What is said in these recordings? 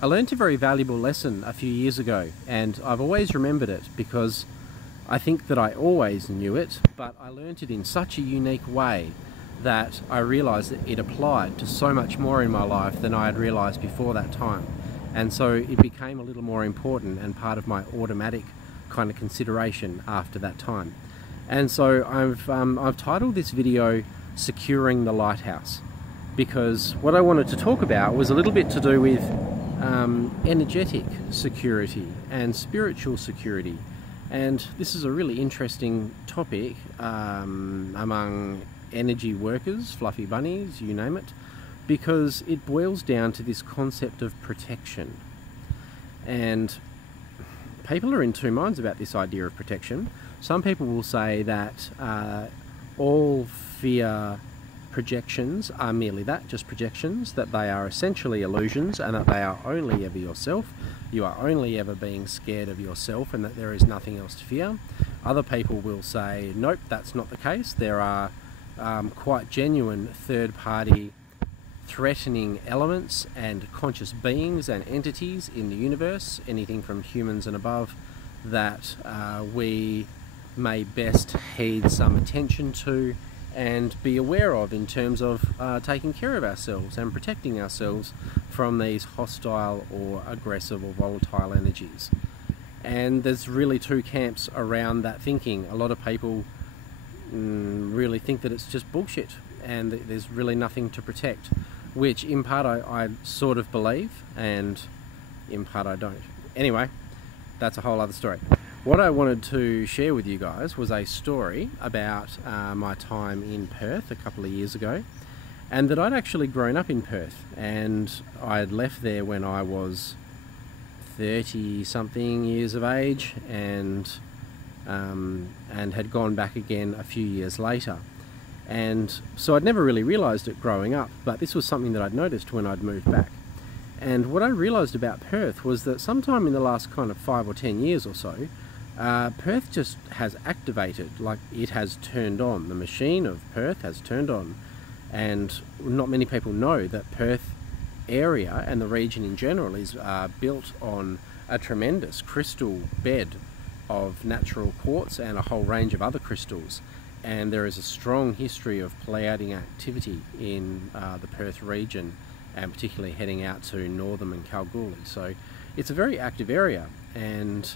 I learned a very valuable lesson a few years ago, and I've always remembered it because I think that I always knew it, but I learned it in such a unique way that I realised that it applied to so much more in my life than I had realised before that time. And so it became a little more important and part of my automatic kind of consideration after that time. And so I've titled this video Securing the Lighthouse, because what I wanted to talk about was a little bit to do with energetic security and spiritual security. And this is a really interesting topic among energy workers, fluffy bunnies, you name it, because it boils down to this concept of protection. And people are in two minds about this idea of protection. Some people will say that all fear projections are merely that, just projections, that they are essentially illusions and that they are only ever yourself. You are only ever being scared of yourself and that there is nothing else to fear. Other people will say, nope, that's not the case. There are quite genuine third-party threatening elements and conscious beings and entities in the universe, anything from humans and above, that we may best heed some attention to and be aware of in terms of taking care of ourselves and protecting ourselves from these hostile or aggressive or volatile energies. And there's really two camps around that thinking. A lot of people really think that it's just bullshit and that there's really nothing to protect, which in part I sort of believe and in part I don't. Anyway, that's a whole other story. What I wanted to share with you guys was a story about my time in Perth a couple of years ago, and that I'd actually grown up in Perth, and I had left there when I was 30-something years of age, and had gone back again a few years later. And so I'd never really realised it growing up, but this was something that I'd noticed when I'd moved back. And what I realised about Perth was that sometime in the last kind of 5 or 10 years or so, Perth just has activated, like it has turned on. The machine of Perth has turned on. And not many people know that Perth area and the region in general is built on a tremendous crystal bed of natural quartz and a whole range of other crystals. And there is a strong history of Pleiadian activity in the Perth region, and particularly heading out to Northam and Kalgoorlie. So it's a very active area, and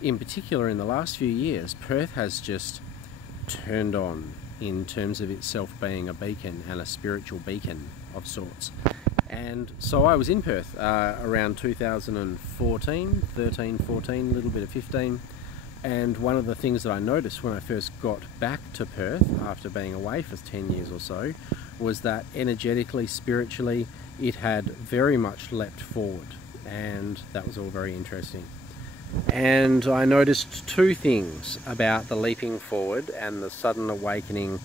in particular in the last few years, Perth has just turned on in terms of itself being a beacon and a spiritual beacon of sorts. And so I was in Perth around 2014, 13, 14, a little bit of 15. And one of the things that I noticed when I first got back to Perth after being away for 10 years or so was that energetically, spiritually, it had very much leapt forward, and that was all very interesting. And I noticed two things about the leaping forward and the sudden awakening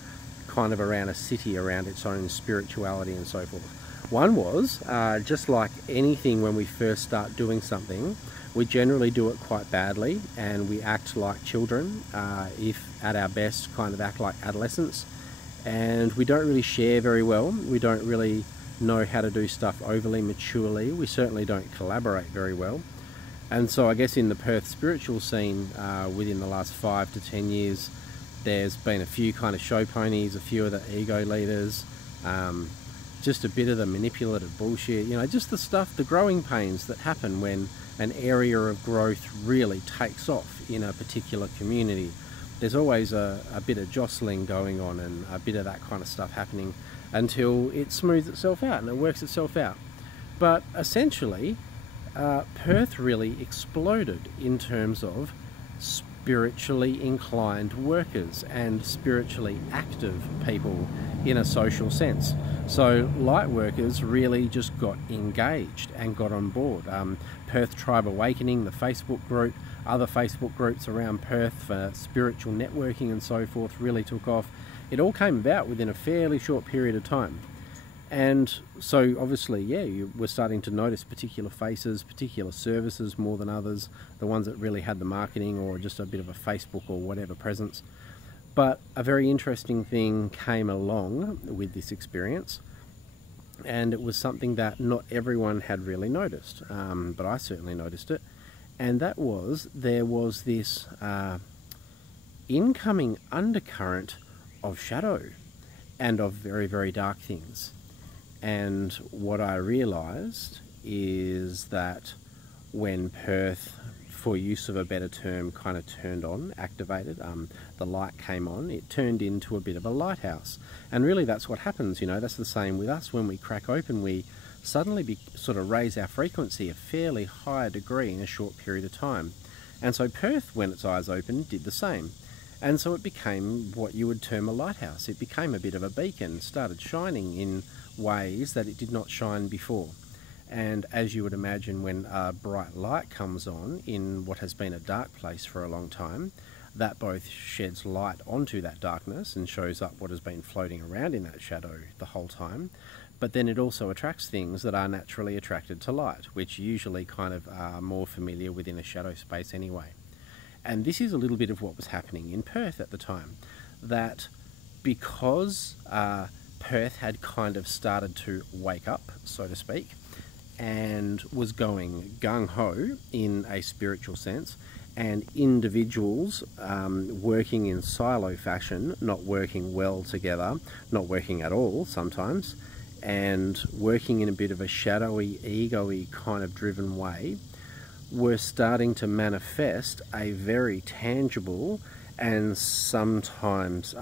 kind of around a city, around its own spirituality and so forth. One was, just like anything when we first start doing something, we generally do it quite badly and we act like children, if at our best kind of act like adolescents, and we don't really share very well. We don't really know how to do stuff overly maturely. We certainly don't collaborate very well. And so I guess in the Perth spiritual scene, within the last 5 to 10 years, there's been a few kind of show ponies, a few of the ego leaders, just a bit of the manipulative bullshit, you know, just the stuff, the growing pains that happen when an area of growth really takes off in a particular community. There's always a bit of jostling going on and a bit of that kind of stuff happening until it smooths itself out and it works itself out. But essentially, Perth really exploded in terms of spiritually inclined workers and spiritually active people in a social sense. So light workers really just got engaged and got on board. Perth Tribe Awakening, the Facebook group, other Facebook groups around Perth for spiritual networking and so forth really took off. It all came about within a fairly short period of time. And so obviously, yeah, you were starting to notice particular faces, particular services more than others, the ones that really had the marketing or just a bit of a Facebook or whatever presence. But a very interesting thing came along with this experience, And it was something that not everyone had really noticed, but I certainly noticed it. And that was, there was this incoming undercurrent of shadow and of very, very dark things. And what I realised is that when Perth, for use of a better term, kind of turned on, activated, the light came on, it turned into a bit of a lighthouse. And really that's what happens, you know, that's the same with us. When we crack open, we suddenly sort of raise our frequency a fairly high degree in a short period of time. And so Perth, when its eyes opened, did the same. And so it became what you would term a lighthouse. It became a bit of a beacon, started shining in ways that it did not shine before. And as you would imagine, when a bright light comes on in what has been a dark place for a long time, that both sheds light onto that darkness and shows up what has been floating around in that shadow the whole time, but then it also attracts things that are naturally attracted to light, which usually kind of are more familiar within a shadow space anyway. And this is a little bit of what was happening in Perth at the time, that because Perth had kind of started to wake up, so to speak, and was going gung-ho in a spiritual sense, and individuals working in silo fashion, not working well together, not working at all sometimes, and working in a bit of a shadowy, ego-y kind of driven way, were starting to manifest a very tangible and sometimes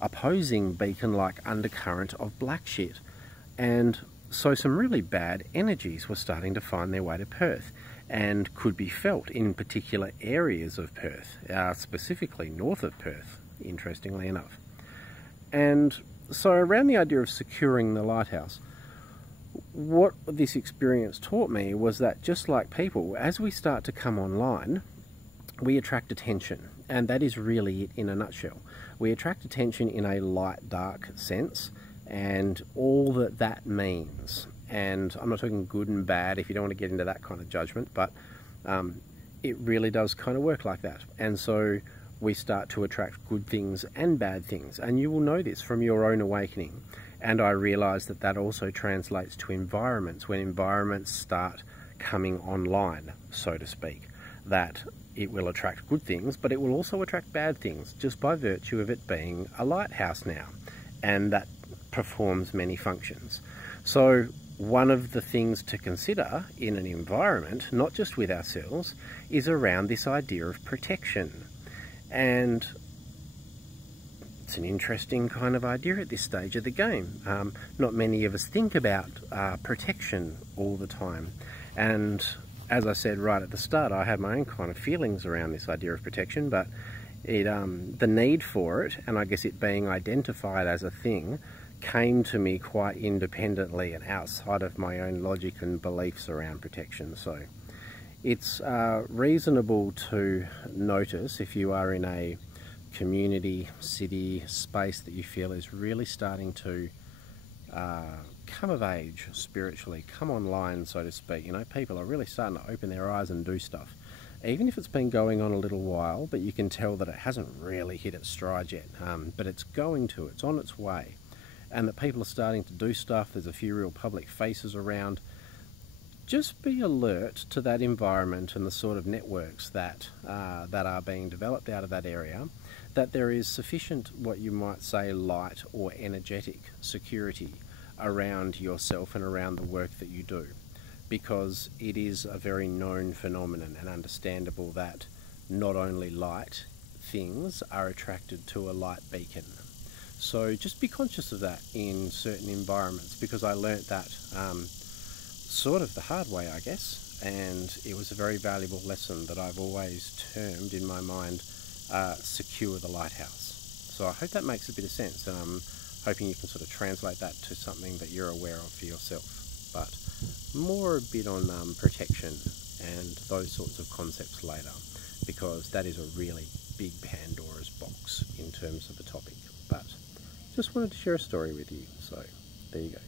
opposing beacon-like undercurrent of black shit. And so some really bad energies were starting to find their way to Perth and could be felt in particular areas of Perth, specifically north of Perth, interestingly enough. And so around the idea of securing the lighthouse, what this experience taught me was that just like people, as we start to come online, we attract attention. And that is really it in a nutshell. We attract attention in a light-dark sense, and all that that means. And I'm not talking good and bad if you don't want to get into that kind of judgment, but it really does kind of work like that. And so we start to attract good things and bad things. And you will know this from your own awakening. And I realized that that also translates to environments. When environments start coming online, so to speak, that it will attract good things, but it will also attract bad things, just by virtue of it being a lighthouse now. And that performs many functions. So one of the things to consider in an environment, not just with ourselves, is around this idea of protection. And it's an interesting kind of idea at this stage of the game. Not many of us think about protection all the time. And as I said right at the start, I had my own kind of feelings around this idea of protection, but the need for it, and I guess it being identified as a thing, came to me quite independently and outside of my own logic and beliefs around protection. So it's reasonable to notice if you are in a community, city, space that you feel is really starting to come of age spiritually, come online, so to speak. You know, people are really starting to open their eyes and do stuff. Even if it's been going on a little while, but you can tell that it hasn't really hit its stride yet, but it's going to, it's on its way. And that people are starting to do stuff, there's a few real public faces around. Just be alert to that environment and the sort of networks that are being developed out of that area, that there is sufficient, what you might say, light or energetic security around yourself and around the work that you do. Because it is a very known phenomenon and understandable that not only light things are attracted to a light beacon. So just be conscious of that in certain environments, because I learnt that sort of the hard way, I guess, and it was a very valuable lesson that I've always termed in my mind, secure the lighthouse. So I hope that makes a bit of sense, and I'm hoping you can sort of translate that to something that you're aware of for yourself. But more a bit on protection and those sorts of concepts later, because that is a really big Pandora's box in terms of the topic. But just wanted to share a story with you, so there you go.